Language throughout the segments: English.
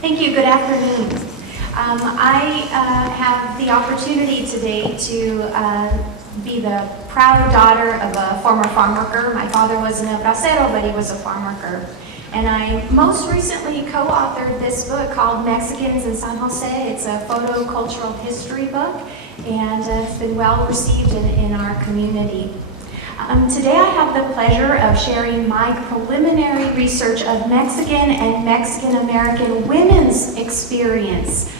Thank you. Good afternoon. I have the opportunity today to be the proud daughter of a former farm worker. My father wasn't a bracero, but he was a farm worker. And I most recently co-authored this book called Mexicans in San Jose. It's a photo-cultural history book, and it's been well received in our community. Today I have the pleasure of sharing my preliminary research of Mexican and Mexican-American women's experience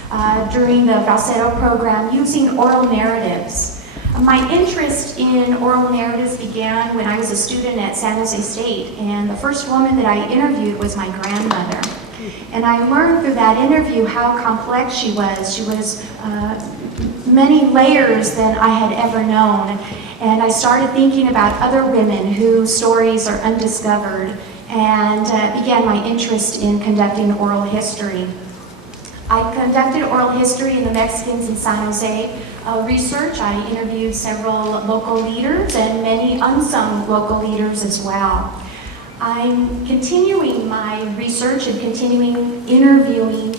during the Bracero program using oral narratives. My interest in oral narratives began when I was a student at San Jose State, and the first woman that I interviewed was my grandmother. And I learned through that interview how complex she was. She was many layers than I had ever known. And I started thinking about other women whose stories are undiscovered, and began my interest in conducting oral history. I conducted oral history in the Mexicans in San Jose research. I interviewed several local leaders and many unsung local leaders as well. I'm continuing my research and continuing interviewing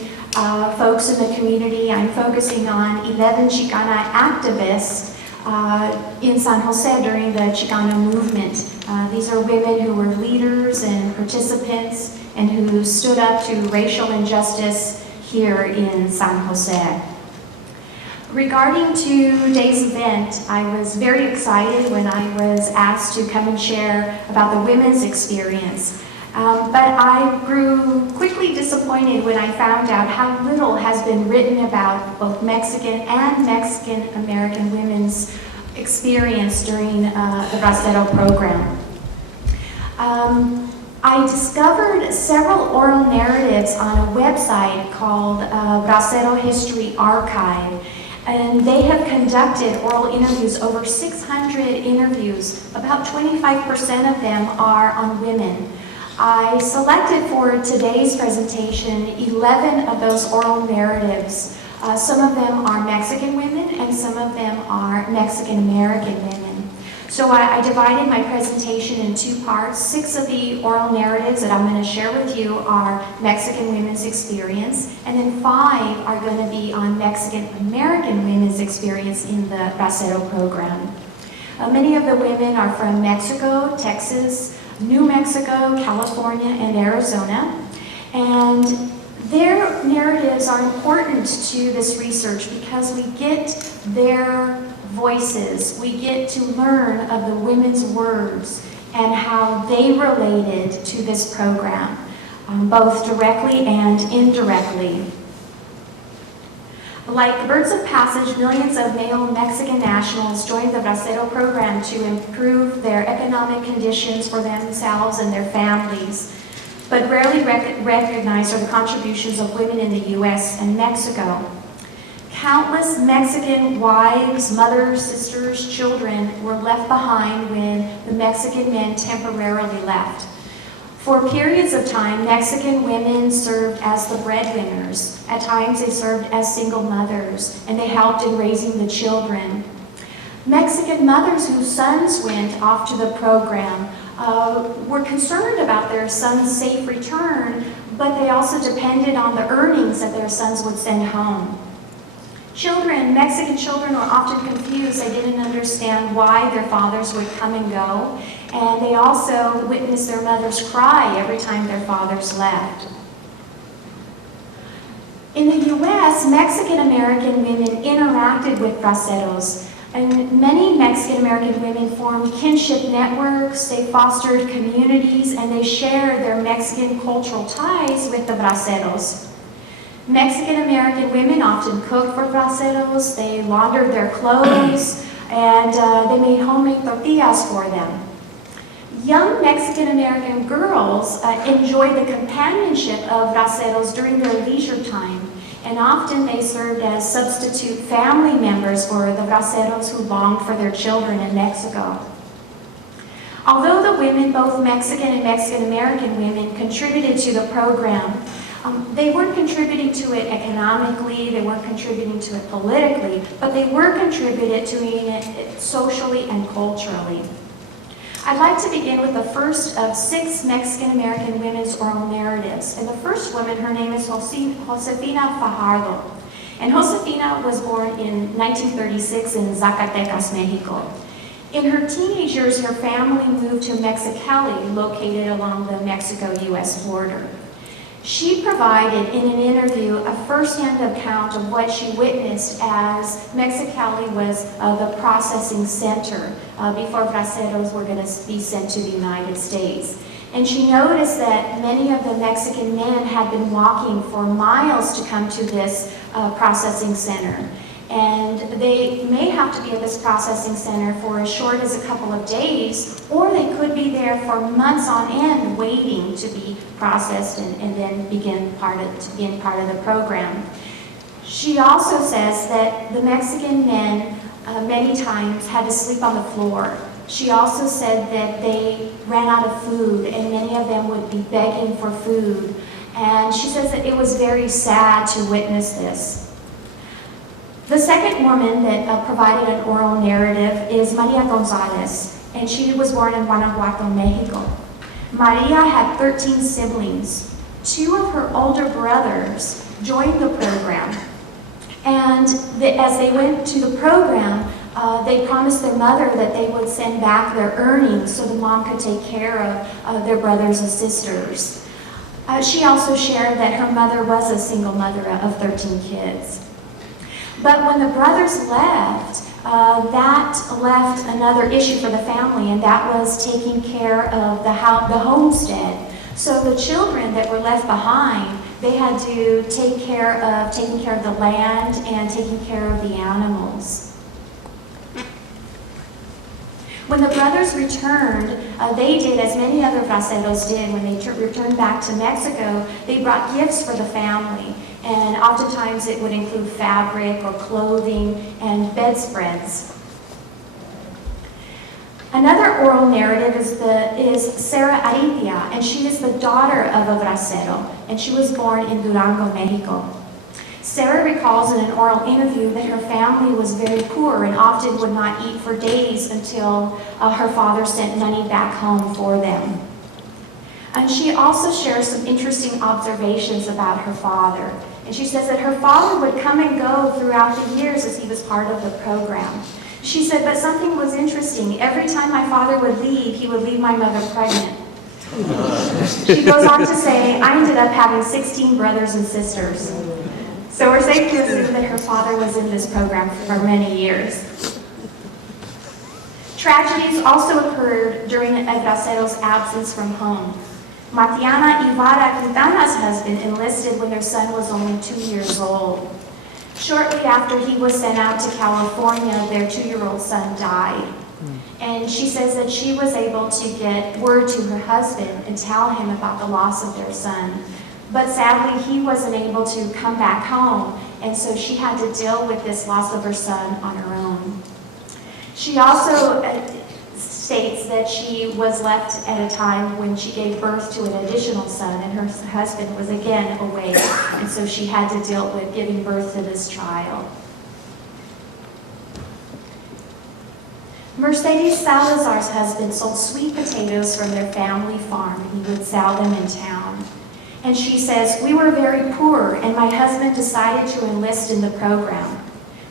folks in the community. I'm focusing on 11 Chicana activists in San Jose during the Chicana movement. These are women who were leaders and participants and who stood up to racial injustice here in San Jose. Regarding today's event, I was very excited when I was asked to come and share about the women's experience. But I grew quickly disappointed when I found out how little has been written about both Mexican and Mexican-American women's experience during the Bracero program. I discovered several oral narratives on a website called Bracero History Archive, and they have conducted oral interviews, over 600 interviews. About 25% of them are on women. I selected for today's presentation 11 of those oral narratives. Some of them are Mexican women and some of them are Mexican-American women. So I divided my presentation in two parts. 6 of the oral narratives that I'm going to share with you are Mexican women's experience, and then 5 are going to be on Mexican-American women's experience in the Bracero program. Many of the women are from Mexico, Texas, New Mexico, California, and Arizona, and their narratives are important to this research because we get their voices, we get to learn of the women's words and how they related to this program, both directly and indirectly. Like birds of passage, millions of male Mexican nationals joined the Bracero program to improve their economic conditions for themselves and their families, but rarely recognized are the contributions of women in the U.S. and Mexico. Countless Mexican wives, mothers, sisters, children were left behind when the Mexican men temporarily left. For periods of time, Mexican women served as the breadwinners. At times they served as single mothers, and they helped in raising the children. Mexican mothers whose sons went off to the program were concerned about their son's safe return, but they also depended on the earnings that their sons would send home. Mexican children were often confused. They didn't understand why their fathers would come and go, and they also witnessed their mothers cry every time their fathers left. In the U.S., Mexican-American women interacted with braceros, and many Mexican-American women formed kinship networks, they fostered communities, and they shared their Mexican cultural ties with the braceros. Mexican-American women often cooked for braceros, they laundered their clothes, and they made homemade tortillas for them. Young Mexican-American girls enjoyed the companionship of braceros during their leisure time, and often they served as substitute family members for the braceros who longed for their children in Mexico. Although the women, both Mexican and Mexican-American women, contributed to the program, they weren't contributing to it economically, they weren't contributing to it politically, but they were contributing to it socially and culturally. I'd like to begin with the first of 6 Mexican-American women's oral narratives. And the first woman, her name is Josefina Fajardo. And Josefina was born in 1936 in Zacatecas, Mexico. In her teenage years, her family moved to Mexicali, located along the Mexico-US border. She provided in an interview a first-hand account of what she witnessed as Mexicali was the processing center before Braceros were going to be sent to the United States. And she noticed that many of the Mexican men had been walking for miles to come to this processing center. And they may have to be at this processing center for as short as a couple of days, or they could be there for months on end waiting to be processed and then begin part of the program. She also says that the Mexican men many times had to sleep on the floor. She also said that they ran out of food and many of them would be begging for food. And she says that it was very sad to witness this. The second woman that provided an oral narrative is Maria Gonzalez, and she was born in Guanajuato, Mexico. Maria had 13 siblings. 2 of her older brothers joined the program, and as they went to the program, they promised their mother that they would send back their earnings so the mom could take care of their brothers and sisters. She also shared that her mother was a single mother of 13 kids. But when the brothers left, that left another issue for the family, and that was taking care of the homestead. So the children that were left behind, they had to take care of the land and taking care of the animals. When the brothers returned, they did as many other braceros did. When they returned back to Mexico, they brought gifts for the family. And oftentimes it would include fabric or clothing and bedspreads. Another oral narrative is Sara Alania, and she is the daughter of a bracero, and she was born in Durango, Mexico. Sara recalls in an oral interview that her family was very poor and often would not eat for days until her father sent money back home for them. And she also shares some interesting observations about her father. And she says that her father would come and go throughout the years as he was part of the program. She said, but something was interesting. Every time my father would leave, he would leave my mother pregnant. She goes on to say, I ended up having 16 brothers and sisters. So we're safe to assume that her father was in this program for many years. Tragedies also occurred during a bracero's absence from home. Martiana Ibarra Quintana's husband enlisted when their son was only 2 years old. Shortly after he was sent out to California, their 2-year-old son died. And she says that she was able to get word to her husband and tell him about the loss of their son. But sadly, he wasn't able to come back home, and so she had to deal with this loss of her son on her own. She also states that she was left at a time when she gave birth to an additional son, and her husband was again away, and so she had to deal with giving birth to this child. Mercedes Salazar's husband sold sweet potatoes from their family farm. He would sell them in town. And she says, we were very poor, and my husband decided to enlist in the program.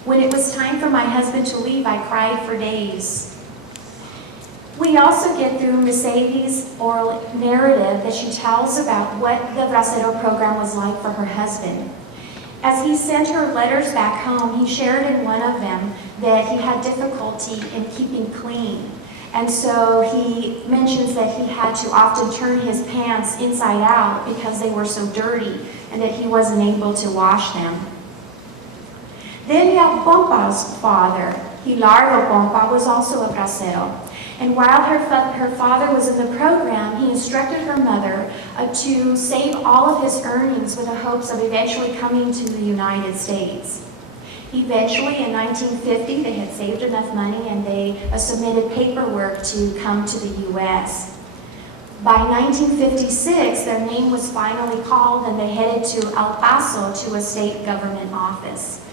When it was time for my husband to leave, I cried for days. We also get through Mercedes' oral narrative that she tells about what the Bracero program was like for her husband. As he sent her letters back home, he shared in one of them that he had difficulty in keeping clean. And so he mentions that he had to often turn his pants inside out because they were so dirty and that he wasn't able to wash them. Delia Pompa's father, Hilardo Pompa, was also a bracero. And while her father was in the program, he instructed her mother to save all of his earnings with the hopes of eventually coming to the United States. Eventually, in 1950, they had saved enough money and they submitted paperwork to come to the U.S. By 1956, their name was finally called and they headed to El Paso to a state government office.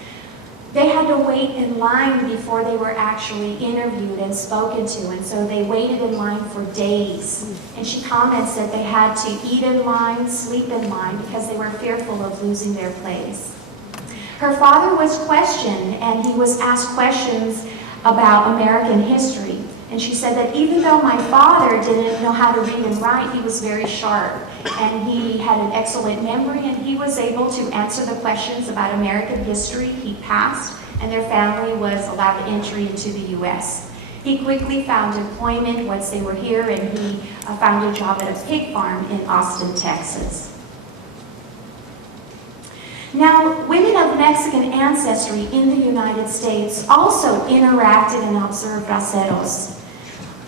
They had to wait in line before they were actually interviewed and spoken to, and so they waited in line for days. And she comments that they had to eat in line, sleep in line, because they were fearful of losing their place. Her father was questioned, and he was asked questions about American history. And she said that even though my father didn't know how to read and write, he was very sharp. And he had an excellent memory, and he was able to answer the questions about American history. He passed, and their family was allowed entry into the U.S. He quickly found employment once they were here, and he found a job at a pig farm in Austin, Texas. Now, women of Mexican ancestry in the United States also interacted and observed braceros.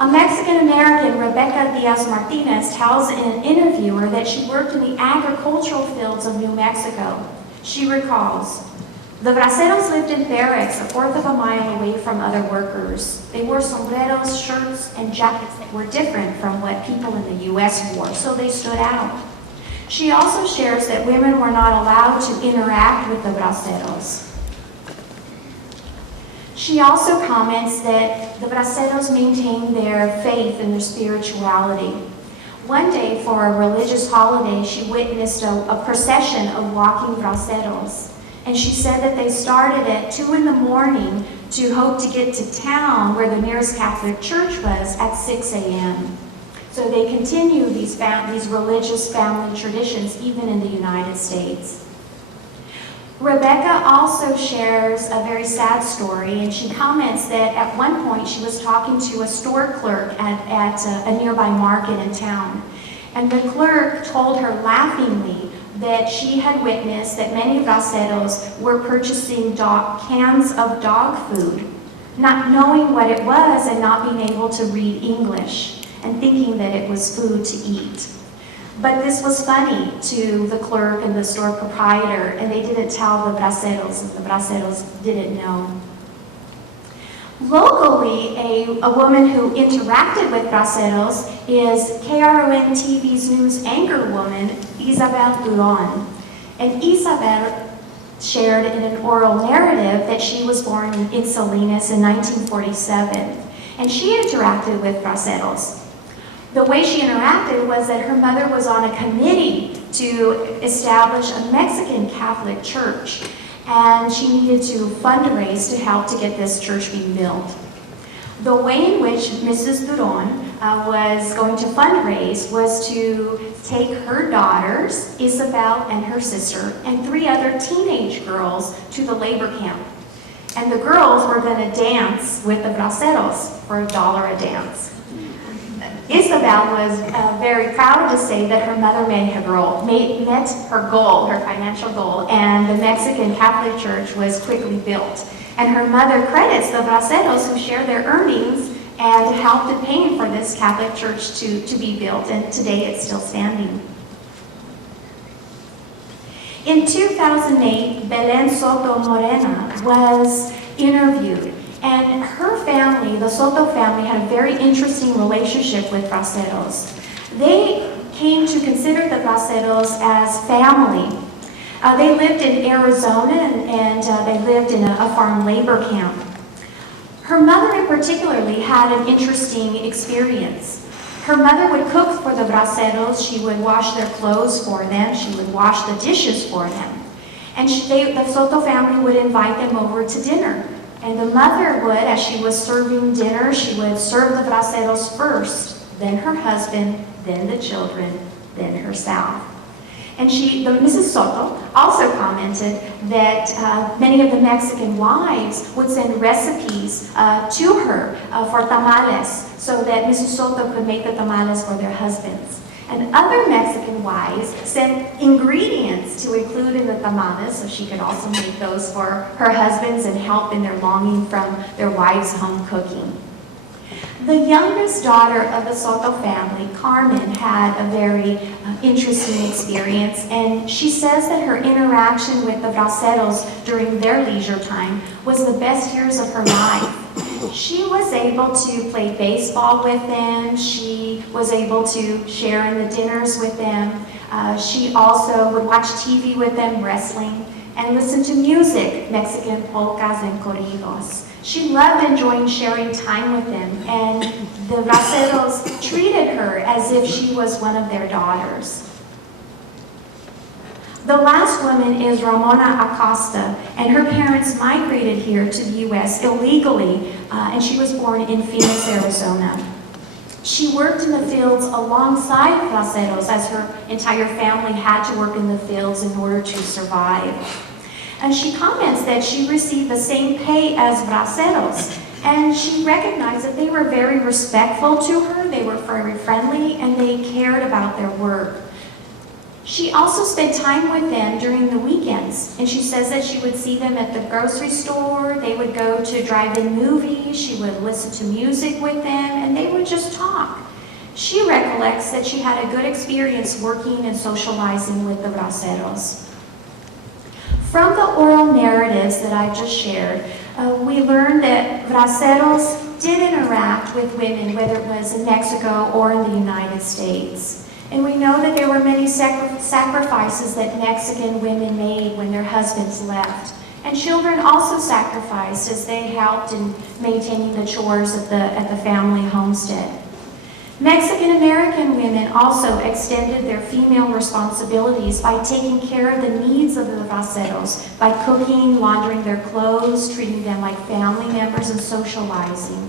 A Mexican-American, Rebecca Diaz Martinez, tells an interviewer that she worked in the agricultural fields of New Mexico. She recalls, "The braceros lived in barracks a fourth of a mile away from other workers. They wore sombreros, shirts, and jackets that were different from what people in the U.S. wore, so they stood out." She also shares that women were not allowed to interact with the braceros. She also comments that the braceros maintained their faith and their spirituality. One day, for a religious holiday, she witnessed a procession of walking braceros. And she said that they started at 2 in the morning to hope to get to town where the nearest Catholic church was at 6 a.m. So they continue these religious family traditions even in the United States. Rebecca also shares a very sad story, and she comments that at one point she was talking to a store clerk at a nearby market in town. And the clerk told her laughingly that she had witnessed that many braceros were purchasing cans of dog food, not knowing what it was and not being able to read English, and thinking that it was food to eat. But this was funny to the clerk and the store proprietor, and they didn't tell the braceros, and the braceros didn't know. Locally, a woman who interacted with braceros is KRON TV's news anchor woman, Isabel Duron. And Isabel shared in an oral narrative that she was born in Salinas in 1947, and she interacted with braceros. The way she interacted was that her mother was on a committee to establish a Mexican Catholic church, and she needed to fundraise to help to get this church being built. The way in which Mrs. Duron was going to fundraise was to take her daughters, Isabel and her sister, and 3 other teenage girls to the labor camp. And the girls were going to dance with the braceros for $1 a dance. Isabel was very proud to say that her mother met her goal, her financial goal, and the Mexican Catholic Church was quickly built. And her mother credits the braceros who share their earnings and helped in paying for this Catholic Church to be built, and today it's still standing. In 2008, Belen Soto Morena was interviewed. And her family, the Soto family, had a very interesting relationship with braceros. They came to consider the braceros as family. They lived in Arizona, and they lived in a farm labor camp. Her mother in particularly had an interesting experience. Her mother would cook for the braceros. She would wash their clothes for them. She would wash the dishes for them. And the Soto family would invite them over to dinner. And the mother would, as she was serving dinner, she would serve the braceros first, then her husband, then the children, then herself. And Mrs. Soto also commented that many of the Mexican wives would send recipes to her for tamales, so that Mrs. Soto could make the tamales for their husbands. And other Mexican wives sent ingredients to include in the tamales, so she could also make those for her husbands and help in their longing from their wives' home cooking. The youngest daughter of the Soto family, Carmen, had a very interesting experience, and she says that her interaction with the braceros during their leisure time was the best years of her life. She was able to play baseball with them. She was able to share in the dinners with them. She also would watch TV with them, wrestling, and listened to music, Mexican polkas and corridos. She loved enjoying sharing time with them, and the Braceros treated her as if she was one of their daughters. The last woman is Romana Acosta, and her parents migrated here to the U.S. illegally, and she was born in Phoenix, Arizona. She worked in the fields alongside Braceros, as her entire family had to work in the fields in order to survive. And she comments that she received the same pay as Braceros, and she recognized that they were very respectful to her, they were very friendly, and they cared about their work. She also spent time with them during the weekends, and she says that she would see them at the grocery store, they would go to drive-in movies, she would listen to music with them, and they would just talk. She recollects that she had a good experience working and socializing with the Braceros. From the oral narratives that I just shared, we learned that Braceros did interact with women, whether it was in Mexico or in the United States. And we know that there were many sacrifices that Mexican women made when their husbands left. And children also sacrificed as they helped in maintaining the chores at the family homestead. Mexican American women also extended their female responsibilities by taking care of the needs of the Braceros, by cooking, laundering their clothes, treating them like family members, and socializing.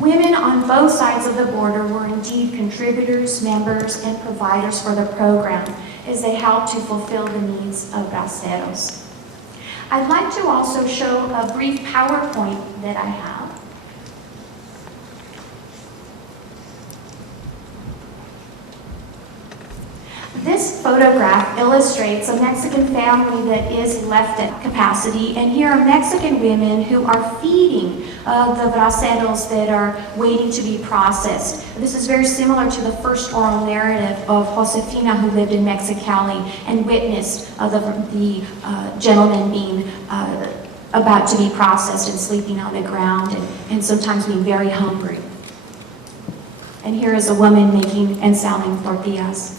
Women on both sides of the border were indeed contributors, members, and providers for the program as they helped to fulfill the needs of Braceros. I'd like to also show a brief PowerPoint that I have. This photograph illustrates a Mexican family that is left at capacity, and here are Mexican women who are feeding the Braceros that are waiting to be processed. This is very similar to the first oral narrative of Josefina, who lived in Mexicali and witnessed the gentleman being about to be processed and sleeping on the ground and sometimes being very hungry. And here is a woman making and selling tortillas.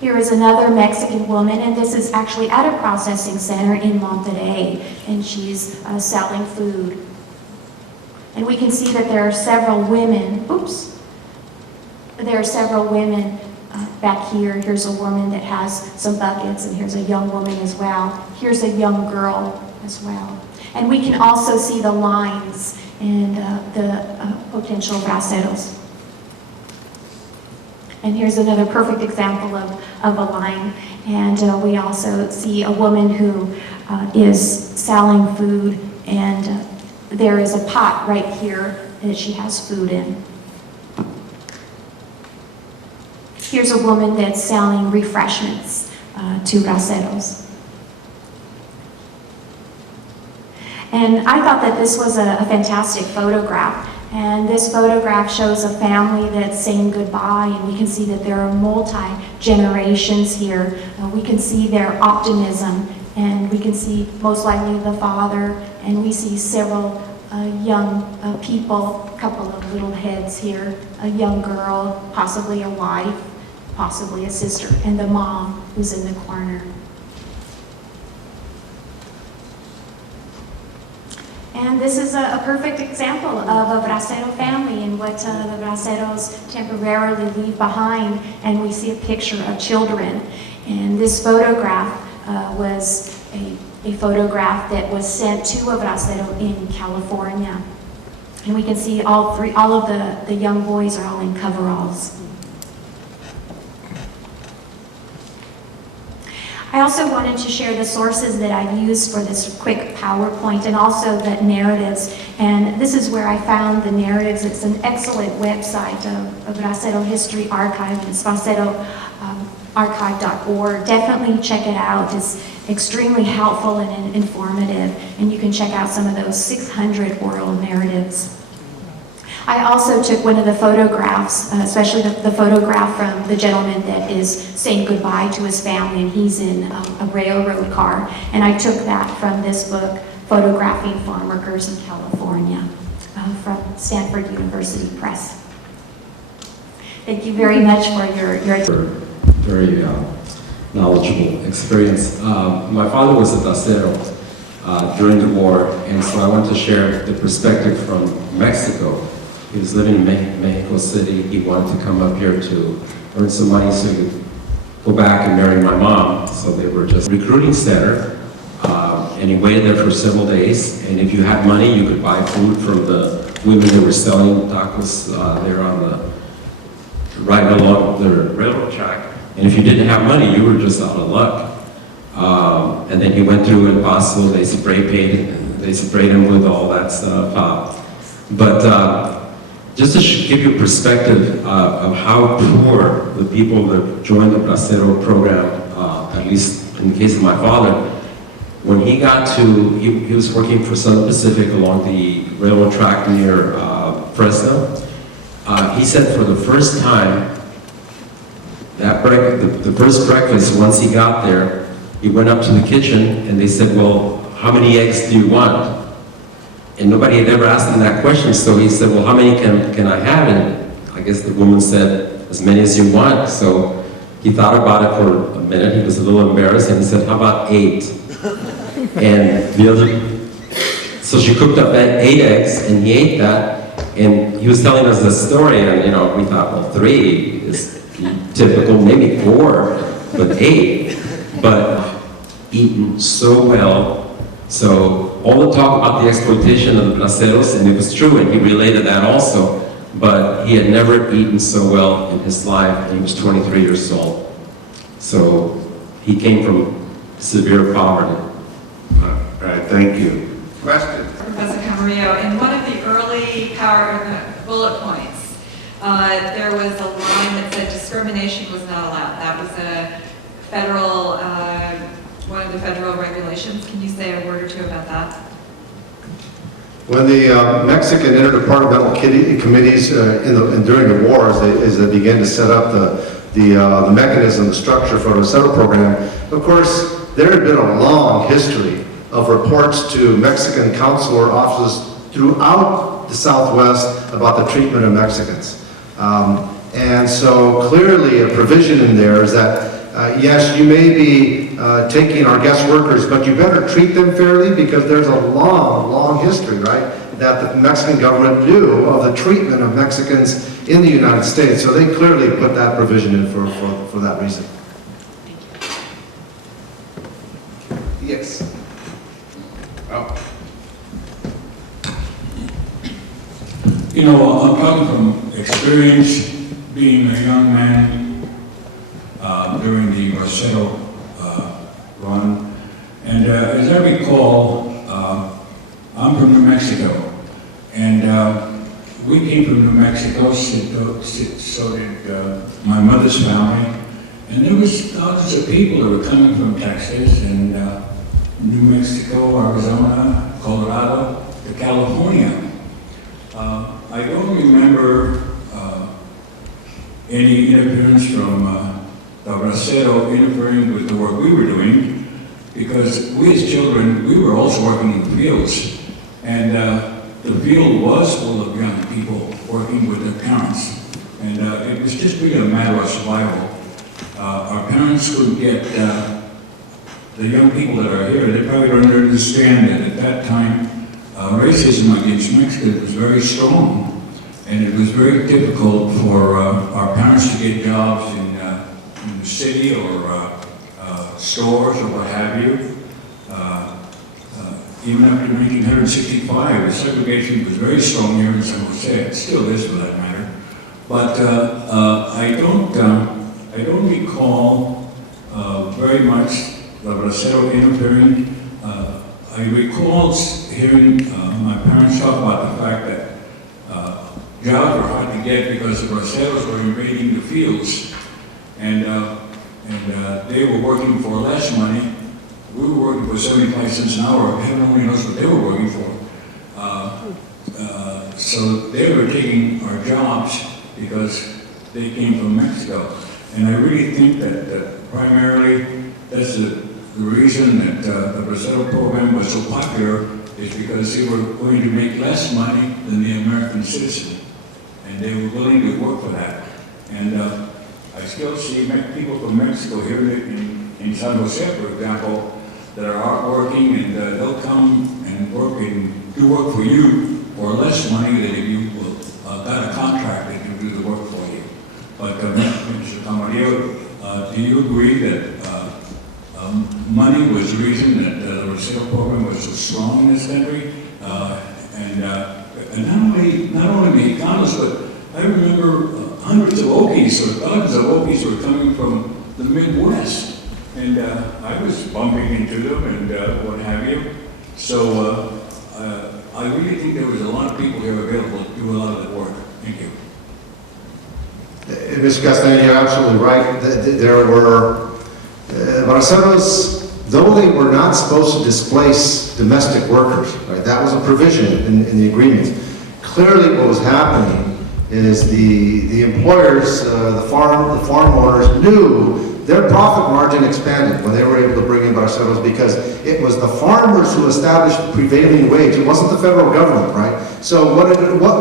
Here is another Mexican woman, and this is actually at a processing center in Monterrey, and she's selling food. And we can see that there are several women, back here. Here's a woman that has some buckets, and here's a young woman as well. Here's a young girl as well. And we can also see the lines and the potential Braceros. And here's another perfect example of a line. And we also see a woman who is selling food, and there is a pot right here that she has food in. Here's a woman that's selling refreshments to Braceros. And I thought that this was a fantastic photograph. And this photograph shows a family that's saying goodbye, and we can see that there are multi-generations here. We can see their optimism, and we can see most likely the father, and we see several young people, a couple of little heads here, a young girl, possibly a wife, possibly a sister, and the mom who's in the corner. And this is a perfect example of a Bracero family and what the Braceros temporarily leave behind. And we see a picture of children. And this photograph was a photograph that was sent to a Bracero in California. And we can see all of the young boys are all in coveralls. I also wanted to share the sources that I used for this quick PowerPoint, and also the narratives. And this is where I found the narratives. It's an excellent website of Bracero History Archive. It's braceroarchive.org. Definitely check it out. It's extremely helpful and informative. And you can check out some of those 600 oral narratives. I also took one of the photographs, especially the photograph from the gentleman that is saying goodbye to his family, and he's in a railroad car. And I took that from this book, Photographing Farm Workers in California, from Stanford University Press. Thank you very much for your attention. Very knowledgeable experience. My father was a bracero during the war, and so I wanted to share the perspective from Mexico. He was living in Mexico City. He wanted to come up here to earn some money so he could go back and marry my mom. So they were just a recruiting center, and he waited there for several days. And if you had money, you could buy food from the women that were selling tacos there on the right along the railroad track. And if you didn't have money, you were just out of luck. And then he went through El Paso. They spray painted. They sprayed him with all that stuff. Just to give you a perspective of how poor the people that joined the Bracero program, at least in the case of my father, when he got to, he was working for Southern Pacific along the railroad track near Fresno. He said for the first time, the first breakfast, once he got there, he went up to the kitchen and they said, well, how many eggs do you want? And nobody had ever asked him that question, so he said, well, how many can I have? And I guess the woman said, as many as you want. So he thought about it for a minute. He was a little embarrassed, and he said, how about 8? And the other, so she cooked up 8 eggs, and he ate that. And he was telling us the story, and we thought, well, 3 is typical, maybe 4, but 8. But eaten so well. So all the talk about the exploitation of the braceros, and it was true, and he related that also, but he had never eaten so well in his life, and he was 23 years old. So he came from severe poverty. All right, thank you. Question? Professor Camarillo, in one of the early bullet points, there was a line that said discrimination was not allowed. That was a federal, one of the federal regulations. Can you say a word or two about that? When the Mexican interdepartmental committees during the war, as they began to set up the mechanism, the structure for the Bracero program, of course, there had been a long history of reports to Mexican consular offices throughout the Southwest about the treatment of Mexicans. And so clearly a provision in there is that yes, you may be taking our guest workers, but you better treat them fairly, because there's a long history, right, that the Mexican government knew of the treatment of Mexicans in the United States. So they clearly put that provision in for that reason. Yes. Oh. I'm talking from experience, being a young man during the Bracero run. And as I recall, I'm from New Mexico. And we came from New Mexico, so did my mother's family. And there was thousands of people that were coming from Texas and New Mexico, Arizona, Colorado, to California. I don't remember any interference from the Bracero interfering with the work we were doing, because we as children, we were also working in fields, and the field was full of young people working with their parents, and it was just really a matter of survival. Our parents would get the young people that are here, they probably don't understand that at that time racism against Mexicans was very strong, and it was very difficult for our parents to get jobs in the city or stores or what have you. Even after 1965, the segregation was very strong here in San Jose. It still is, for that matter. But I don't recall very much the Bracero interfering. I recall hearing my parents talk about the fact that jobs were hard to get because the Braceros were invading the fields, and they were working for less money. We were working for 75 cents an hour. Heaven only knows what they were working for. So they were taking our jobs because they came from Mexico. And I really think that primarily that's the reason that the Bracero program was so popular, is because they were going to make less money than the American citizen. And they were willing to work for that. And I still see people from Mexico here in in San Jose, for example, that are out working, and they'll come and work and do work for you for less money than if you got a contract that can do the work for you. But Mr. Camarillo, do you agree that money was the reason that the Bracero program was so strong in this country? And not only Mexicanos, but I remember hundreds of Okies or thousands of Okies were coming from the Midwest. And I was bumping into them and what have you. So I really think there was a lot of people here available to do a lot of the work. Thank you. Mr. Castaneda, you're absolutely right. There were Braceros, though they were not supposed to displace domestic workers, right? That was a provision in the agreement. Clearly what was happening is the employers, the farm owners knew their profit margin expanded when they were able to bring in Braceros, because it was the farmers who established prevailing wage. It wasn't the federal government, right? So what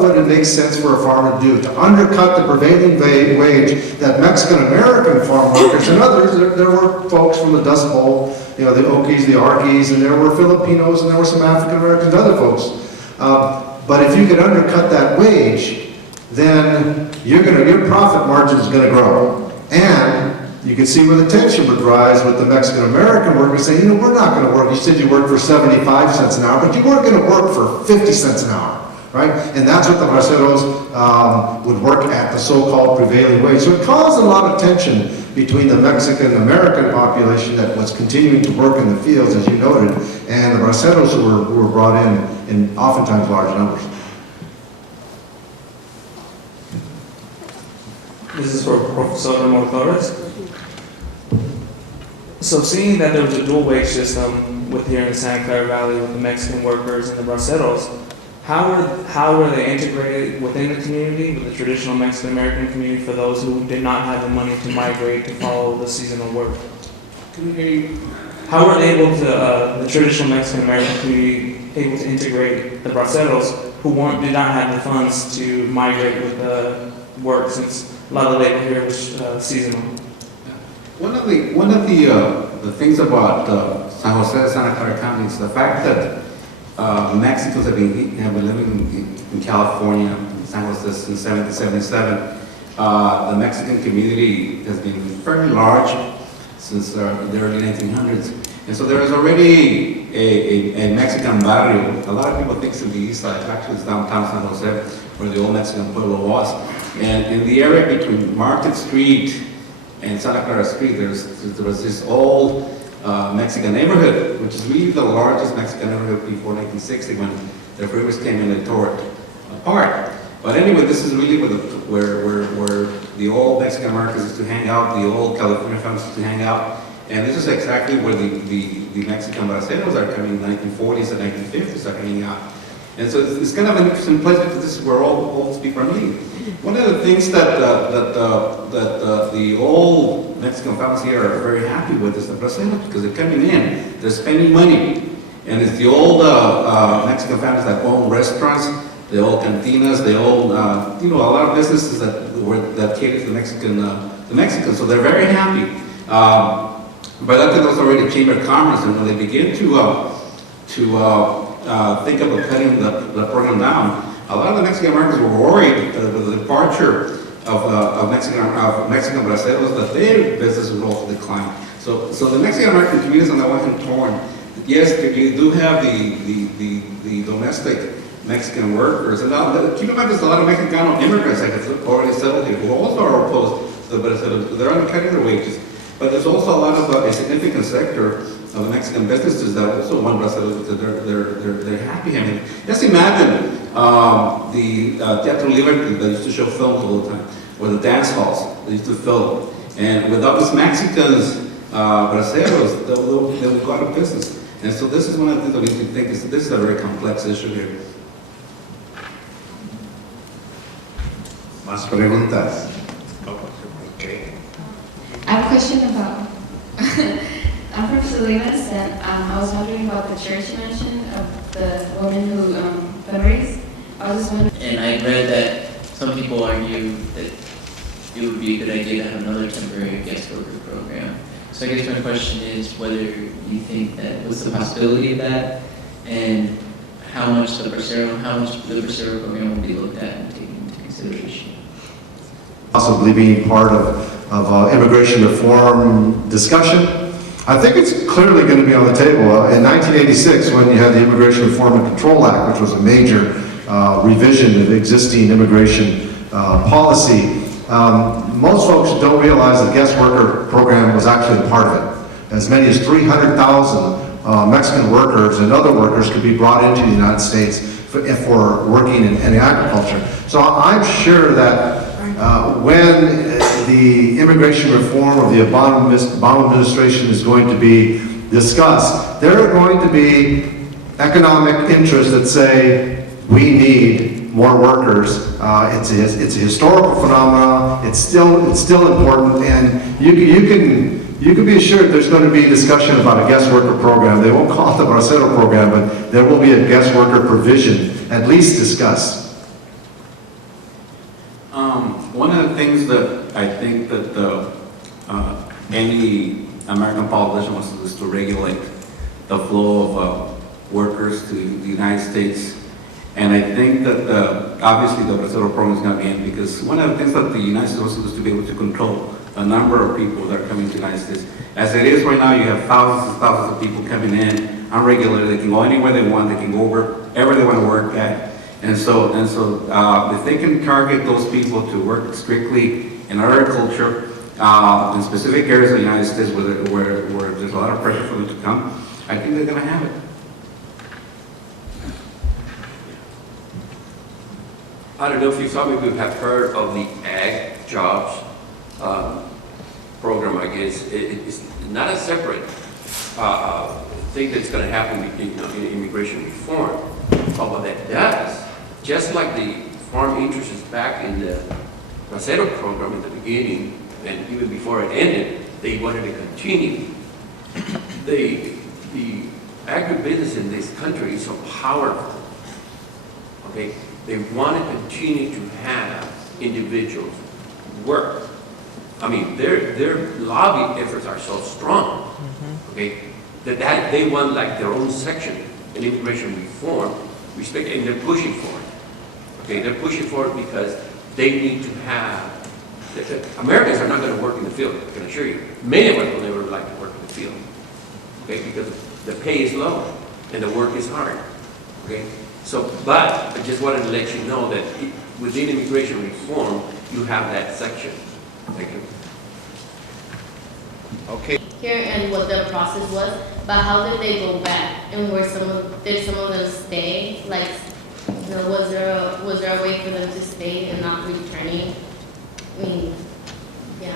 would it make sense for a farmer to do? To undercut the prevailing wage that Mexican-American farm workers and others, there were folks from the Dust Bowl, you know, the Okies, the Arkies, and there were Filipinos, and there were some African-Americans and other folks. But if you could undercut that wage, then your profit margin is going to grow. And you can see where the tension would rise with the Mexican-American workers saying, you know, we're not going to work. You said you worked for 75 cents an hour, but you weren't going to work for 50 cents an hour, right? And that's what the Braceros would work at, the so-called prevailing wage. So it caused a lot of tension between the Mexican-American population that was continuing to work in the fields, as you noted, and the Braceros who were brought in oftentimes large numbers. This is for Professor Mora-Torres. So seeing that there was a dual wage system here in the Santa Clara Valley with the Mexican workers and the Braceros, how were they integrated within the community, with the traditional Mexican-American community, for those who did not have the money to migrate to follow the seasonal work? How were they able to, the traditional Mexican-American community, able to integrate the Braceros who did not have the funds to migrate with the work, since a lot of the labor here was seasonal? One of the things about San Jose, Santa Clara County is the fact that Mexicans have been living in California, in San Jose, since 1777. The Mexican community has been fairly large since the early 1900s. And so there is already a Mexican barrio. A lot of people think it's in the east side, actually it's downtown San Jose, where the old Mexican pueblo was. And in the area between Market Street and Santa Clara Street, there was this old Mexican neighborhood, which is really the largest Mexican neighborhood before 1960, when the freeways came in and tore it apart. But anyway, this is really where the old Mexican Americans used to hang out, the old California families used to hang out, and this is exactly where the Mexican Braceros are coming in the 1940s and 1950s are hanging out. And so it's kind of an interesting place because this is where all these people are meeting. One of the things that the old Mexican families here are very happy with is the Braceros, because they're coming in, they're spending money, and it's the old Mexican families that own restaurants, they own cantinas, they own a lot of businesses that cater to the Mexicans, so they're very happy. By that time, there was already a Chamber of Commerce, and when they begin to think about cutting the program down, a lot of the Mexican Americans were worried with the departure of Mexican Braceros that their business would also decline. So the Mexican American community is on the one hand torn. Yes, you do have the domestic Mexican workers, and now keep in mind there's a lot of Mexicano immigrants that have already settled here who also are opposed to the Braceros. They're undercutting their wages. But there's also a lot of a significant sector of the Mexican businesses that also want Braceros because they're happy. I mean, just imagine the Teatro Liberty that used to show films all the time, or the dance halls they used to film. And without these Mexicans, Braceros, they'll go out of business. And so this is one of the things that we need to think is this is a very complex issue here. Más preguntas. Okay. I have a question about, I'm from Salinas, and I was wondering about the church you mentioned of the woman who fundraised. I was just wondering. And I read that some people argue that it would be a good idea to have another temporary guest worker program. So I guess my question is whether you think that, what's the possibility of that, and how much the Bracero program will be looked at and taken into consideration? Possibly being part of immigration reform discussion. I think it's clearly going to be on the table. In 1986, when you had the Immigration Reform and Control Act, which was a major revision of existing immigration policy, most folks don't realize the guest worker program was actually a part of it. As many as 300,000 Mexican workers and other workers could be brought into the United States for working in agriculture. So I'm sure that when the immigration reform of the Obama administration is going to be discussed, there are going to be economic interests that say we need more workers. It's a historical phenomenon. It's still important, and you can be assured there's going to be discussion about a guest worker program. They won't call it the Bracero program, but there will be a guest worker provision at least discussed. One of the things that I think that any American politician wants to do is to regulate the flow of workers to the United States. And I think that obviously the Bracero program is going to end, because one of the things that the United States wants to do is to be able to control the number of people that are coming to the United States. As it is right now, you have thousands and thousands of people coming in unregulated. They can go anywhere they want. They can go wherever they want to work at. And so if they can target those people to work strictly in agriculture, in specific areas of the United States where there's a lot of pressure for them to come, I think they're going to have it. I don't know if you some of you have heard of the Ag Jobs program. I guess it's not a separate thing that's going to happen in immigration reform. But what that does, just like the farm interests back in the Bracero program in the beginning, and even before it ended, they wanted to continue. The agribusiness in this country is so powerful. Okay, they want to continue to have individuals work. I mean, their lobby efforts are so strong. Okay, that they want like their own section in immigration reform, respect, and they're pushing for it. Okay, they're pushing for it because they need to have. Americans are not going to work in the field, I can assure you. Many of us will never like to work in the field. Okay, because the pay is low and the work is hard. Okay, so but I just wanted to let you know that within immigration reform, you have that section. Thank you. Okay. Here and what the process was, but how did they go back? And did some of them stay? Like, you know, was there a way for them to stay and not returning? I mean, yeah.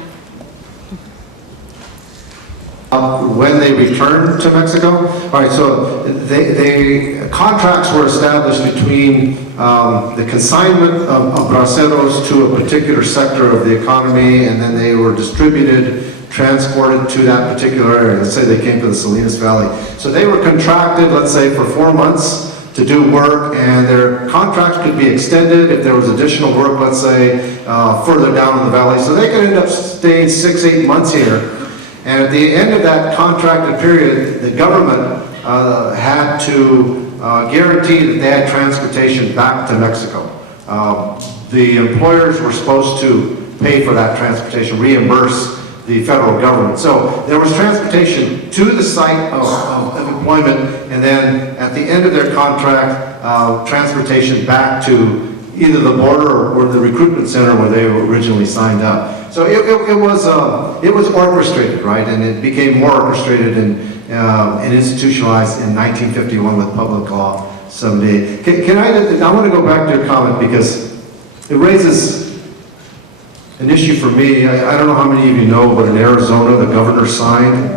When they returned to Mexico, all right. So they contracts were established between the consignment of braceros to a particular sector of the economy, and then they were distributed, transported to that particular area. Let's say they came to the Salinas Valley. So they were contracted, let's say, for 4 months to do work, and their contracts could be extended if there was additional work, let's say, further down in the valley. So they could end up staying 6-8 months here. And at the end of that contracted period, the government had to guarantee that they had transportation back to Mexico. The employers were supposed to pay for that transportation, reimburse the federal government. So there was transportation to the site of employment, and then at the end of their contract, transportation back to either the border or the recruitment center where they were originally signed up. So it was orchestrated, right? And it became more orchestrated and institutionalized in 1951 with Public Law 78. I want to go back to your comment because it raises an issue for me. I don't know how many of you know, but in Arizona, the governor signed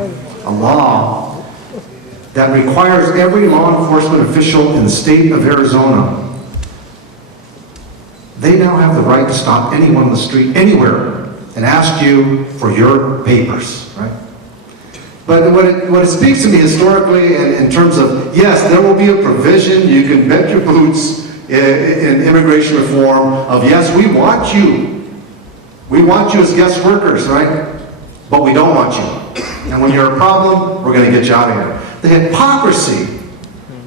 a law that requires every law enforcement official in the state of Arizona, they now have the right to stop anyone on the street anywhere and ask you for your papers, right? But what it speaks to me historically and in terms of, yes, there will be a provision, you can bet your boots in immigration reform of, yes, we want you. We want you as guest workers, right? But we don't want you. when you're a problem, we're going to get you out of here. The hypocrisy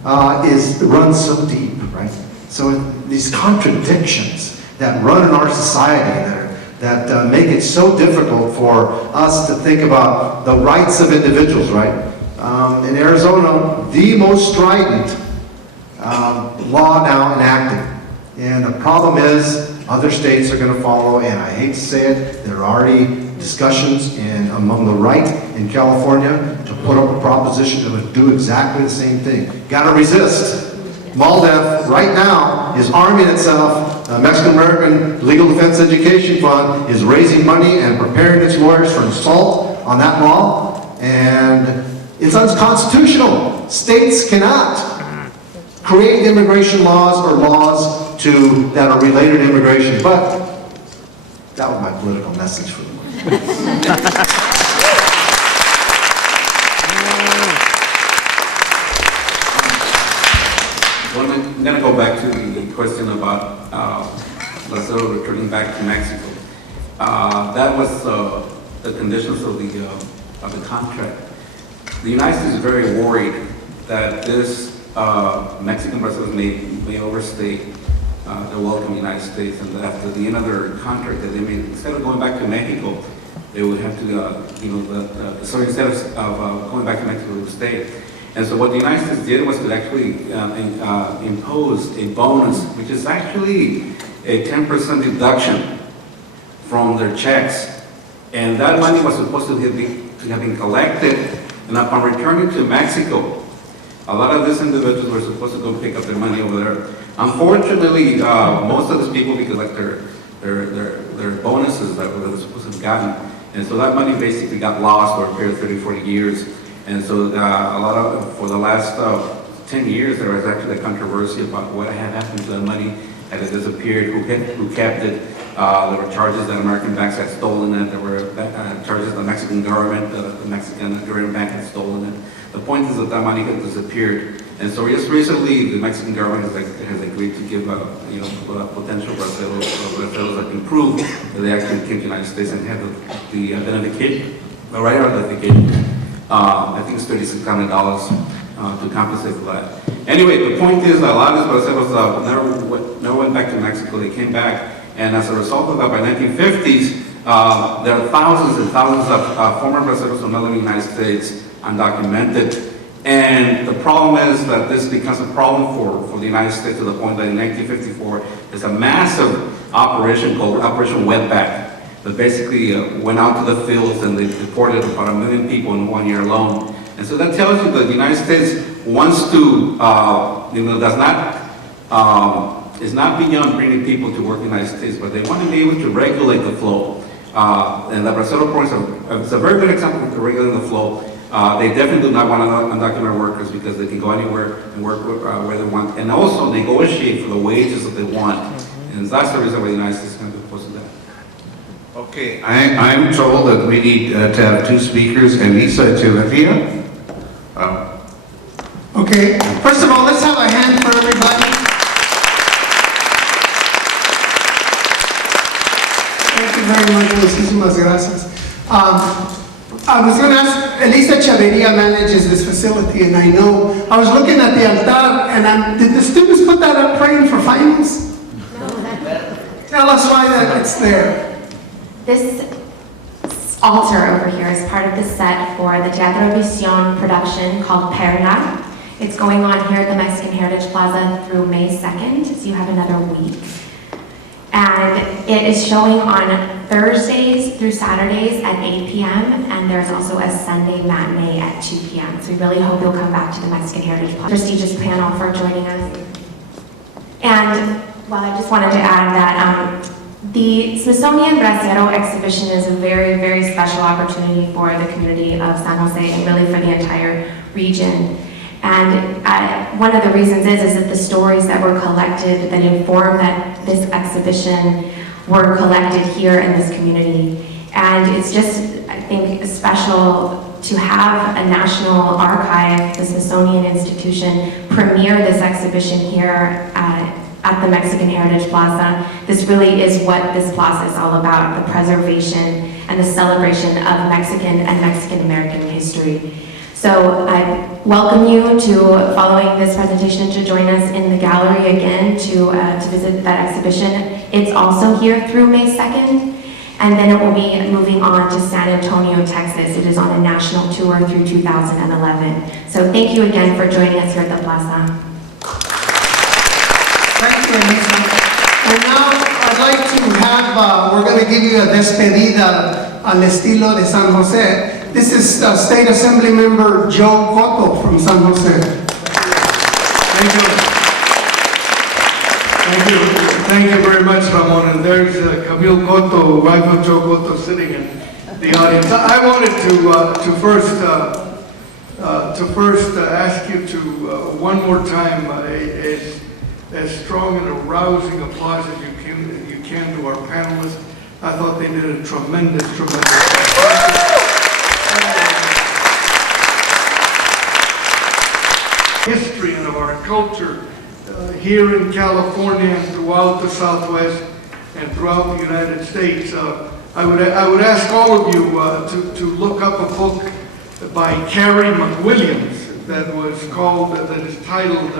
runs so deep, right? So these contradictions that run in our society that make it so difficult for us to think about the rights of individuals, right? In Arizona, the most strident law now enacted. And the problem is, other states are going to follow, and I hate to say it, there are already discussions among the right in California to put up a proposition that would do exactly the same thing. Got to resist. MALDEF right now is arming itself. The Mexican American Legal Defense Education Fund is raising money and preparing its lawyers for an assault on that law, and it's unconstitutional. States cannot create immigration laws or laws that are related to immigration. But that was my political message for the morning. Well, I'm going to go back to the question about Bracero returning back to Mexico. That was the conditions of the contract. The United States is very worried that this Mexican Braceros may overstay their welcome in the United States, and after the end of their contract, that they may, instead of going back to Mexico, they would have to, so instead of going back to Mexico, they would stay. And so what the United States did was to actually impose a bonus, which is actually a 10% deduction from their checks. And that money was supposed to have been collected, and upon returning to Mexico, a lot of these individuals were supposed to go pick up their money over there. Unfortunately, most of these people, because like their bonuses that they were supposed to have gotten, and so that money basically got lost over a period of 30, 40 years. And so for the last 10 years, there was actually a controversy about what had happened to that money, had it disappeared, who kept it. There were charges that American banks had stolen it. There were charges the Mexican government, the Mexican Guerrero bank had stolen it. The point is that that money had disappeared. And so just recently, the Mexican government has agreed to give potential Braceros that can prove that they actually came to the United States and have the identification, the right identification. I think it's $3,600 to compensate for that. Anyway, the point is that a lot of these Braceros never went back to Mexico. They came back, and as a result of that, by 1950s, there are thousands and thousands of former Braceros who live in the United States undocumented. And the problem is that this becomes a problem for the United States to the point that in 1954, there's a massive operation called Operation Wetback that basically went out to the fields and they deported about 1 million people in 1 year alone. And so that tells you that the United States wants to, is not beyond bringing people to work in the United States, but they want to be able to regulate the flow. And the Bracero program is a very good example of regulating the flow. They definitely do not want undocumented workers because they can go anywhere and work where they want, and also negotiate for the wages that they want. And that's the reason why the United States is going to be opposed to that. Okay, I'm told that we need to have 2 speakers, Elisa Echeverria. Okay, first of all, let's have a hand for everybody. Thank you very much, muchísimas gracias. I was going to ask, Elisa Echeverria manages this facility, and I was looking at the altar, and did the students put that up praying for finals? No. Tell us why that it's there. This altar over here is part of the set for the Teatro Visión production called Perla. It's going on here at the Mexican Heritage Plaza through May 2nd, so you have another week. And it is showing on Thursdays through Saturdays at 8 p.m. and there's also a Sunday matinee at 2 p.m. So we really hope you'll come back to the Mexican Heritage Plaza. Prestigious panel for joining us. And, well, I just wanted to add that the Smithsonian Bracero exhibition is a very, very special opportunity for the community of San Jose and really for the entire region. And one of the reasons is that the stories that were collected that inform that this exhibition were collected here in this community. And it's just, I think, special to have a national archive, the Smithsonian Institution, premiere this exhibition here at the Mexican Heritage Plaza. This really is what this plaza is all about, the preservation and the celebration of Mexican and Mexican American history. history. So I welcome you to, following this presentation, to join us in the gallery again to visit that exhibition. It's also here through May 2nd, and then it will be moving on to San Antonio, Texas. It is on a national tour through 2011. So thank you again for joining us here at the Plaza. Thank you, Elisa. And now I'd like to have, we're going to give you a despedida al estilo de San Jose. This is State Assembly Member Joe Cotto from San Jose. Thank you. Thank you. Thank you very much, Ramon. And there's Camille Cotto, wife of Joe Cotto, sitting in the audience. I wanted to first ask you to one more time as strong and a rousing applause as you can to our panelists. I thought they did a tremendous history and of our culture here in California and throughout the Southwest and throughout the United States. I would ask all of you to look up a book by Carrie McWilliams that is titled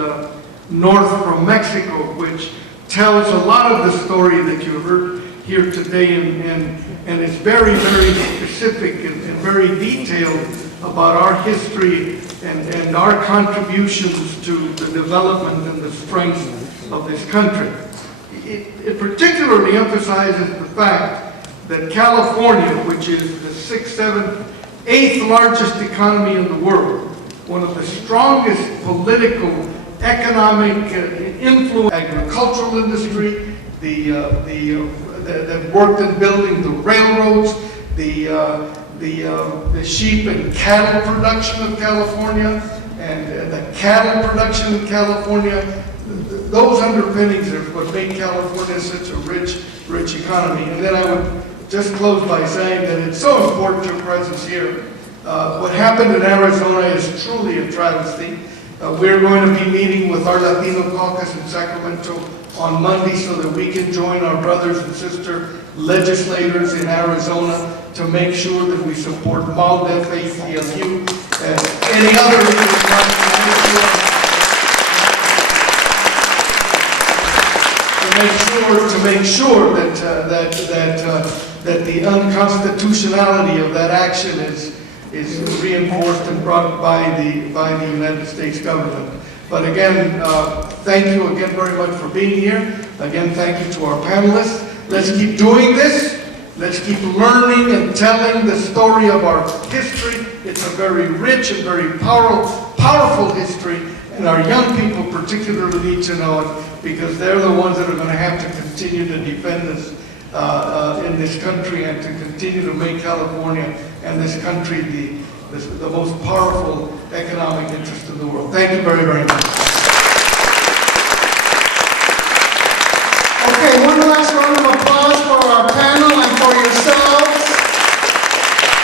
North from Mexico, which tells a lot of the story that you heard here today, and it's very, very specific and very detailed about our history and our contributions to the development and the strength of this country. It particularly emphasizes the fact that California, which is the 6th, 7th, 8th largest economy in the world, one of the strongest political, economic influence, agricultural industry, that worked in building the railroads, the sheep and cattle production of California, and the cattle production in California. Those underpinnings are what make California such a rich economy. And then I would just close by saying that it's so important your presence here. What happened in Arizona is truly a travesty. We're going to be meeting with our Latino caucus in Sacramento on Monday so that we can join our brothers and sister legislators in Arizona to make sure that we support MALDEF, ACLU, and any other to make sure that the unconstitutionality of that action is reinforced and brought by the United States government. But again, thank you again very much for being here. Again, thank you to our panelists. Let's keep doing this. Let's keep learning and telling the story of our history. It's a very rich and very powerful history, and our young people particularly need to know it because they're the ones that are going to have to continue to defend us in this country and to continue to make California and this country the most powerful economic interest in the world. Thank you very, very much. Okay, one last round of applause for our panel and for yourselves.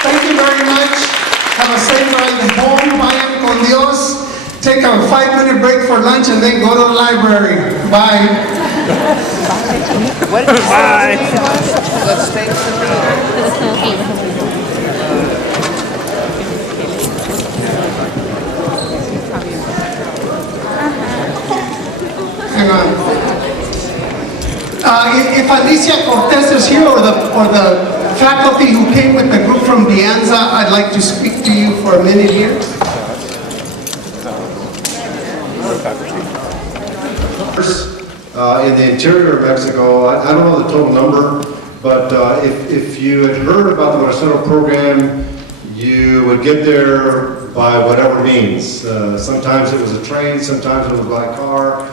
Thank you very much. Have a safe ride home. Vayan con Dios. Take a 5-minute break for lunch and then go to the library. Bye. Bye. Let's take Hang on. If Alicia Cortez is here or the faculty who came with the group from Dianza, I'd like to speak to you for a minute here. In the interior of Mexico, I don't know the total number, but if you had heard about the Bracero program, you would get there by whatever means. Sometimes it was a train, sometimes it was by car,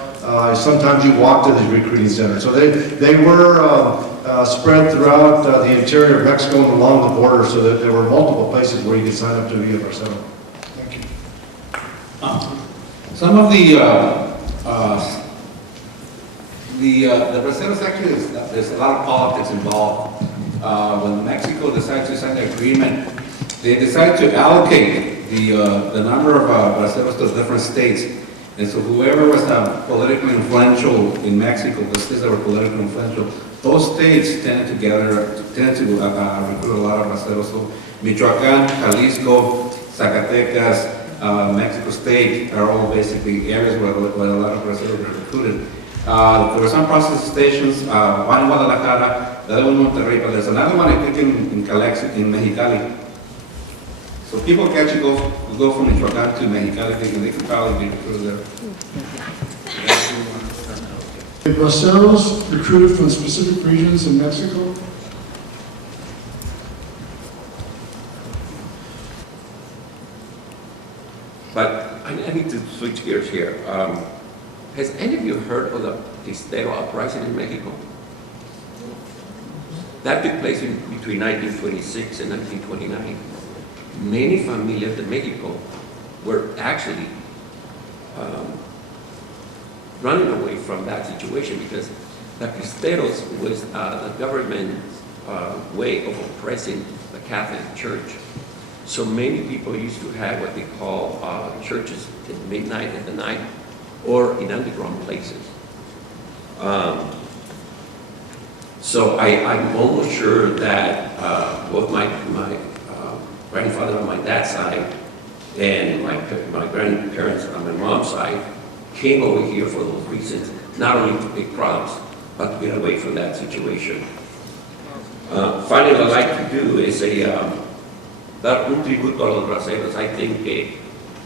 sometimes you walked to these recruiting centers. So they were spread throughout the interior of Mexico and along the border, so that there were multiple places where you could sign up to be a Bracero. Thank you. Some of the Braceros actually, there's a lot of politics involved. When Mexico decided to sign the agreement, they decided to allocate the number of Braceros to different states. And so whoever was politically influential in Mexico, the states that were politically influential, those states tended to recruit a lot of Braceros. So Michoacán, Jalisco, Zacatecas, Mexico State are all basically areas where a lot of Braceros were recruited. There were some processing stations, one in Guadalajara, the other one in Monterrey, but there's another one I think in Calexico, in Mexicali. So people can actually go from Michoacán to Mexicali, thinking they could probably be recruited there. Braceros recruited from specific regions in Mexico? But I need to switch gears here. Has any of you heard of the Pistero uprising in Mexico? That took place between 1926 and 1929. Many familias in Mexico were actually running away from that situation because the Pisteros was the government's way of oppressing the Catholic Church. So many people used to have what they call churches at midnight at the night or in underground places. So I'm almost sure that both my grandfather on my dad's side and my grandparents on my mom's side came over here for those reasons, not only to pick crops, but to get away from that situation. Finally, what I'd like to do is dar un tributo a los braceros. I think que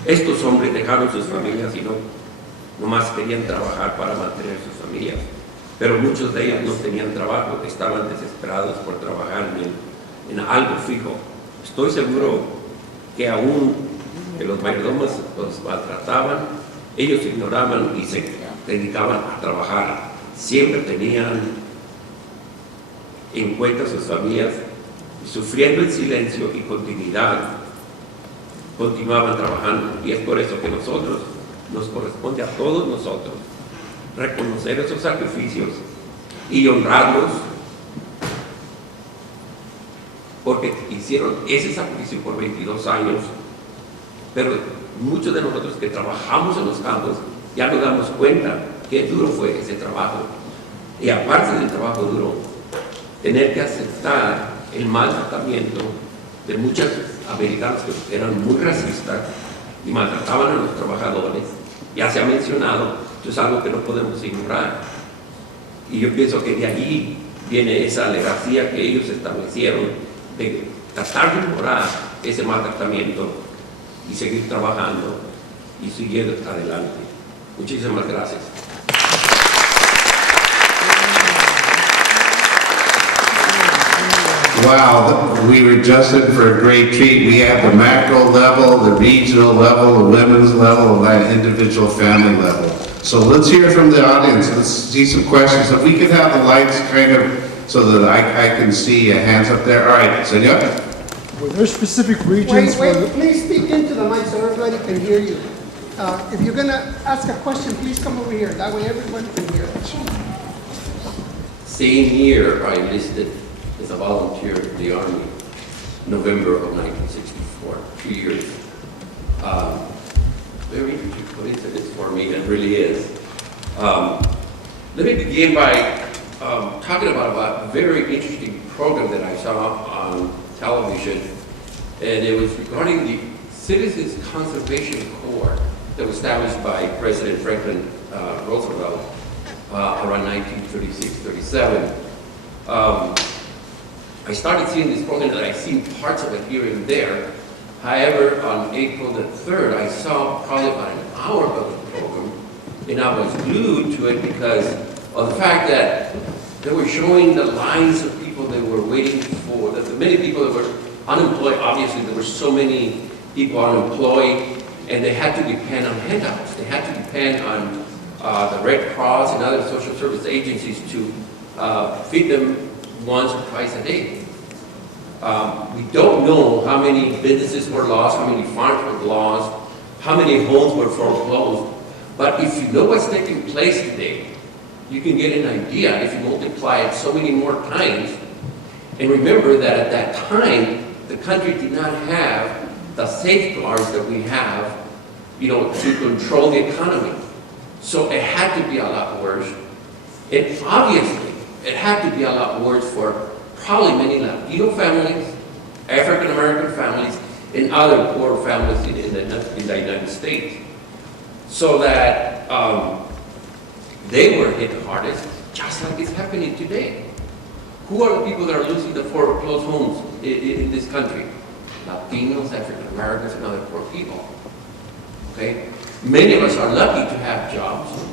estos hombres dejaron sus familias y no más querían trabajar para mantener sus familias. Pero muchos de ellos no tenían trabajo, estaban desesperados por trabajar en algo fijo. Estoy seguro que aún que los mayordomos los maltrataban, ellos ignoraban y se dedicaban a trabajar. Siempre tenían en cuenta sus familias, sufriendo en silencio y continuidad, continuaban trabajando. Y es por eso que nosotros, nos corresponde a todos nosotros, reconocer esos sacrificios y honrarlos, porque hicieron ese sacrificio por 22 años, pero muchos de nosotros que trabajamos en los campos ya nos damos cuenta qué duro fue ese trabajo. Y aparte del trabajo duro, tener que aceptar el maltratamiento de muchos americanos que eran muy racistas y maltrataban a los trabajadores, ya se ha mencionado, esto es algo que no podemos ignorar. Y yo pienso que de allí viene esa legacía que ellos establecieron de tratar de ignorar ese maltratamiento y seguir trabajando y siguiendo adelante. Muchísimas gracias. Wow, we were just in for a great treat. We have the macro level, the regional level, the women's level, and that individual family level. So let's hear from the audience. Let's see some questions. If we could have the lights kind of so that I can see hands up there. All right, senor. Were there specific regions Wait, please speak into the mic so everybody can hear you. If you're gonna ask a question, please come over here. That way everyone can hear. Same year I enlisted as a volunteer in the Army, November of 1964, 2 years. Very interesting coincidence for me, it really is. Let me begin by talking about a very interesting program that I saw on television, and it was regarding the Citizens Conservation Corps that was established by President Franklin Roosevelt around 1936-37. I started seeing this program and I've seen parts of it here and there. However, on April the 3rd, I saw probably about an hour of the program, and I was glued to it because of the fact that they were showing the lines of people that were waiting for, the many people that were unemployed. Obviously, there were so many people unemployed, and they had to depend on handouts. They had to depend on the Red Cross and other social service agencies to feed them once or twice a day. We don't know how many businesses were lost, how many farms were lost, how many homes were foreclosed. But if you know what's taking place today, you can get an idea if you multiply it so many more times. And remember that at that time, the country did not have the safeguards that we have, to control the economy. So it had to be a lot worse. And obviously, it had to be a lot worse for probably many Latino families, African American families, and other poor families in the United States. So that they were hit the hardest, just like it's happening today. Who are the people that are losing the foreclosed homes in this country? Latinos, African Americans, and other poor people. Okay? Many of us are lucky to have jobs.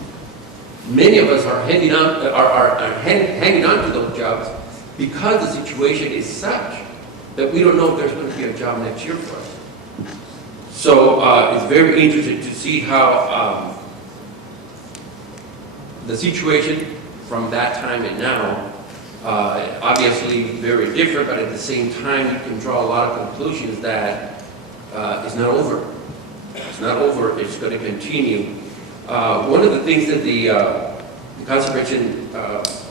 Many of us are hanging on to those jobs because the situation is such that we don't know if there's going to be a job next year for us. So it's very interesting to see how the situation from that time and now, obviously very different, but at the same time you can draw a lot of conclusions that it's not over. It's not over, it's going to continue. One of the things that the Conservation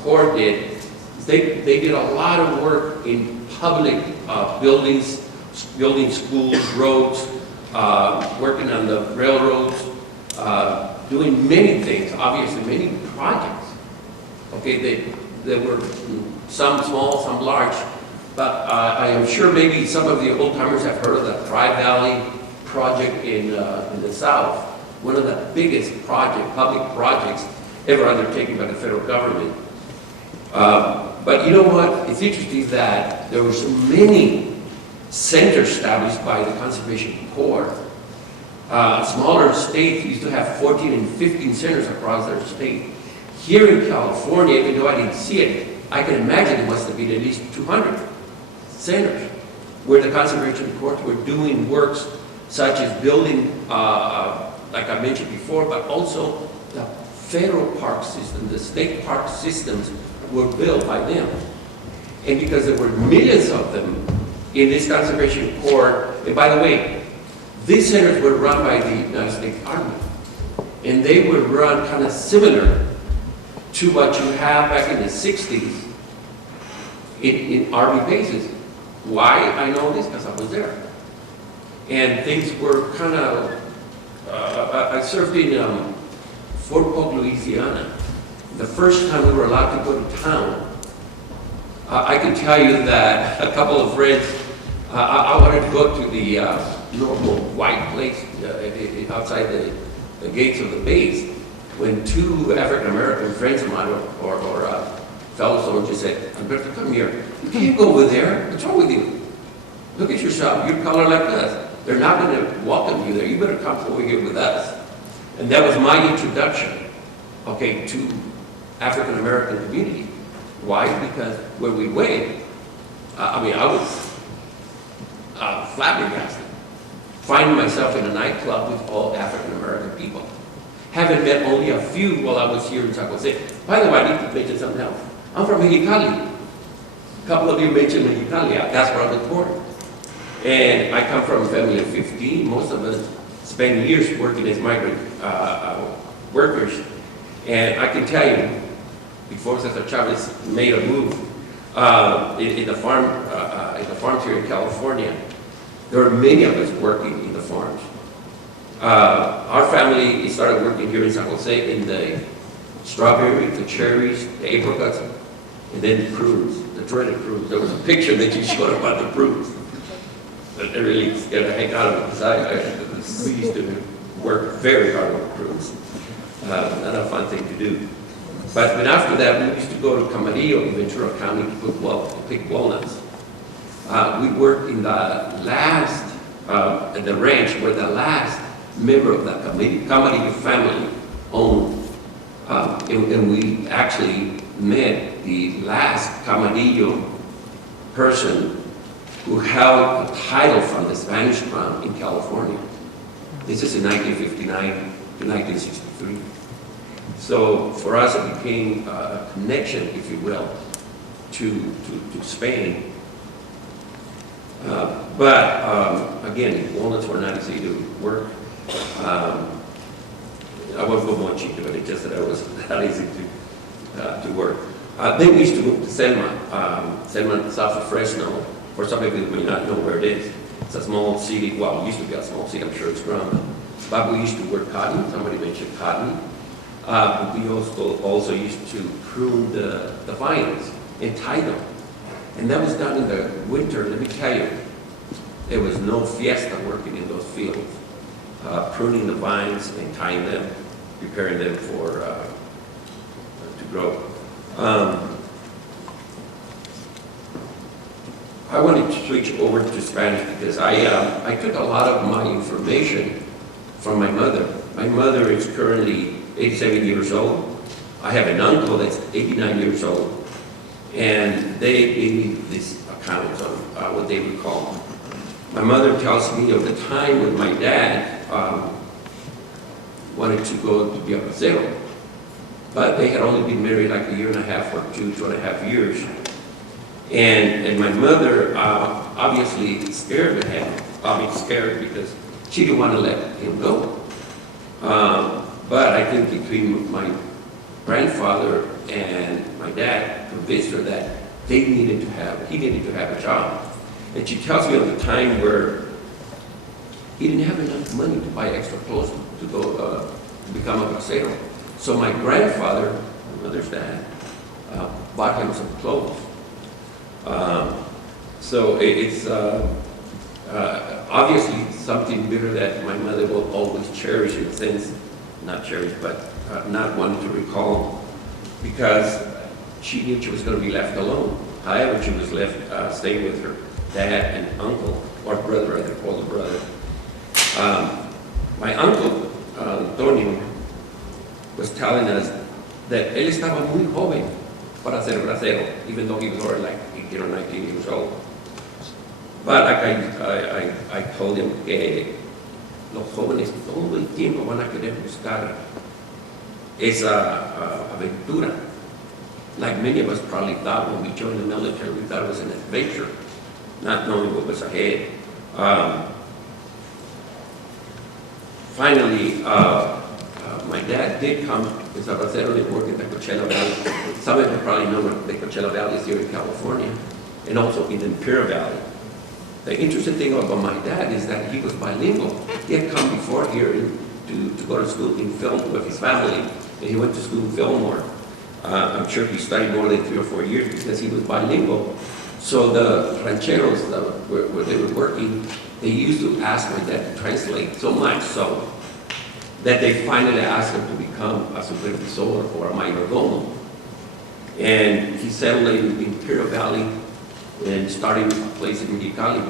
Corps did, is they did a lot of work in public buildings, building schools, roads, working on the railroads, doing many things, obviously many projects. Okay, there were some small, some large, but I am sure maybe some of the old timers have heard of the Tri-Valley project in the South, one of the biggest public projects ever undertaken by the federal government. But you know what? It's interesting that there were so many centers established by the Conservation Corps. Smaller states used to have 14 and 15 centers across their state. Here in California, even though I didn't see it, I can imagine it must have been at least 200 centers where the Conservation Corps were doing works such as building, like I mentioned before, but also the federal park system, the state park systems were built by them. And because there were millions of them in this Conservation Corps, and by the way, these centers were run by the United States Army. And they were run kind of similar to what you have back in the 60s in Army bases. Why? I know this because I was there. And things were kind of, I served in Fort Polk, Louisiana. The first time we were allowed to go to town, I can tell you that a couple of friends, I wanted to go to the normal white place outside the gates of the base, when two African-American friends of mine or fellow soldiers said, Alberto, come here. You can't go over there. What's wrong with you? Look at yourself. You're color like us. They're not going to welcome you there. You better come over here with us. And that was my introduction, okay, to African-American community. Why? Because when we went, I was flabbergasted, finding myself in a nightclub with all African-American people. Having met only a few while I was here in San Jose. By the way, I need to mention something else. I'm from Mexicali. A couple of you mentioned Mexicali. That's where I was born. And I come from a family of 15. Most of us spend years working as migrant workers. And I can tell you, before Cesar Chavez made a move in the farms here in California, there were many of us working in the farms. Our family started working here in San Jose in the strawberries, the cherries, the apricots, and then the prunes, the dreaded prunes. There was a picture that you showed about the prunes. It really scared the heck out of me because we used to work very hard on the prunes. Not a fun thing to do. But then after that, we used to go to Camarillo in Ventura County to pick walnuts. We worked in the last, at the ranch where the last member of the Camarillo family owned. And we actually met the last Camarillo person who held a title from the Spanish crown in California. This is in 1959 to 1963. So for us, it became a connection, if you will, to Spain. But again, walnuts were not easy to work. I won't go much into it, it's just that it was not easy to work. Then we used to move to Selma, south of Fresno. For some people who may not know where it is. It's a small city, well, it used to be a small city, I'm sure it's grown. But we used to work cotton, somebody mentioned cotton. We also used to prune the vines and tie them. And that was done in the winter, let me tell you. There was no fiesta working in those fields, pruning the vines and tying them, preparing them for to grow. I wanted to switch over to Spanish because I took a lot of my information from my mother. My mother is currently 87 years old. I have an uncle that's 89 years old, and they gave me these accounts on what they would call. My mother tells me of the time when my dad wanted to go to be a bracero, but they had only been married like a year and a half or 2.5 years. And my mother obviously scared him. Scared because she didn't want to let him go. But I think between my grandfather and my dad convinced her that he needed to have a job. And she tells me of the time where he didn't have enough money to buy extra clothes to go become a bracero. So my grandfather, my mother's dad, bought him some clothes. So it's obviously something bitter that my mother will always cherish, in a sense, not cherish, but not wanting to recall, because she knew she was going to be left alone. However, she was left staying with her dad and uncle, or brother, rather, older brother. My uncle, Antonio, was telling us that él estaba muy joven para ser bracero, even though he was already like 18 or 19 years old. But like I told him que los jóvenes todo el tiempo van a querer buscar esa aventura. Like many of us probably thought when we joined the military, we thought it was an adventure, not knowing what was ahead. Finally, my dad did come as a bracero and worked in the Coachella Valley. Some of you probably know what the Coachella Valley is here in California, and also in the Imperial Valley. The interesting thing about my dad is that he was bilingual. He had come before here to go to school in film with his family, and he went to school in Fillmore. I'm sure he studied more than 3 or 4 years because he was bilingual. So the rancheros where they were working, they used to ask my dad to translate, so much so that they finally asked him to become a supervisor or a mayordomo. And he settled in Imperial Valley and started a place in Mexicali.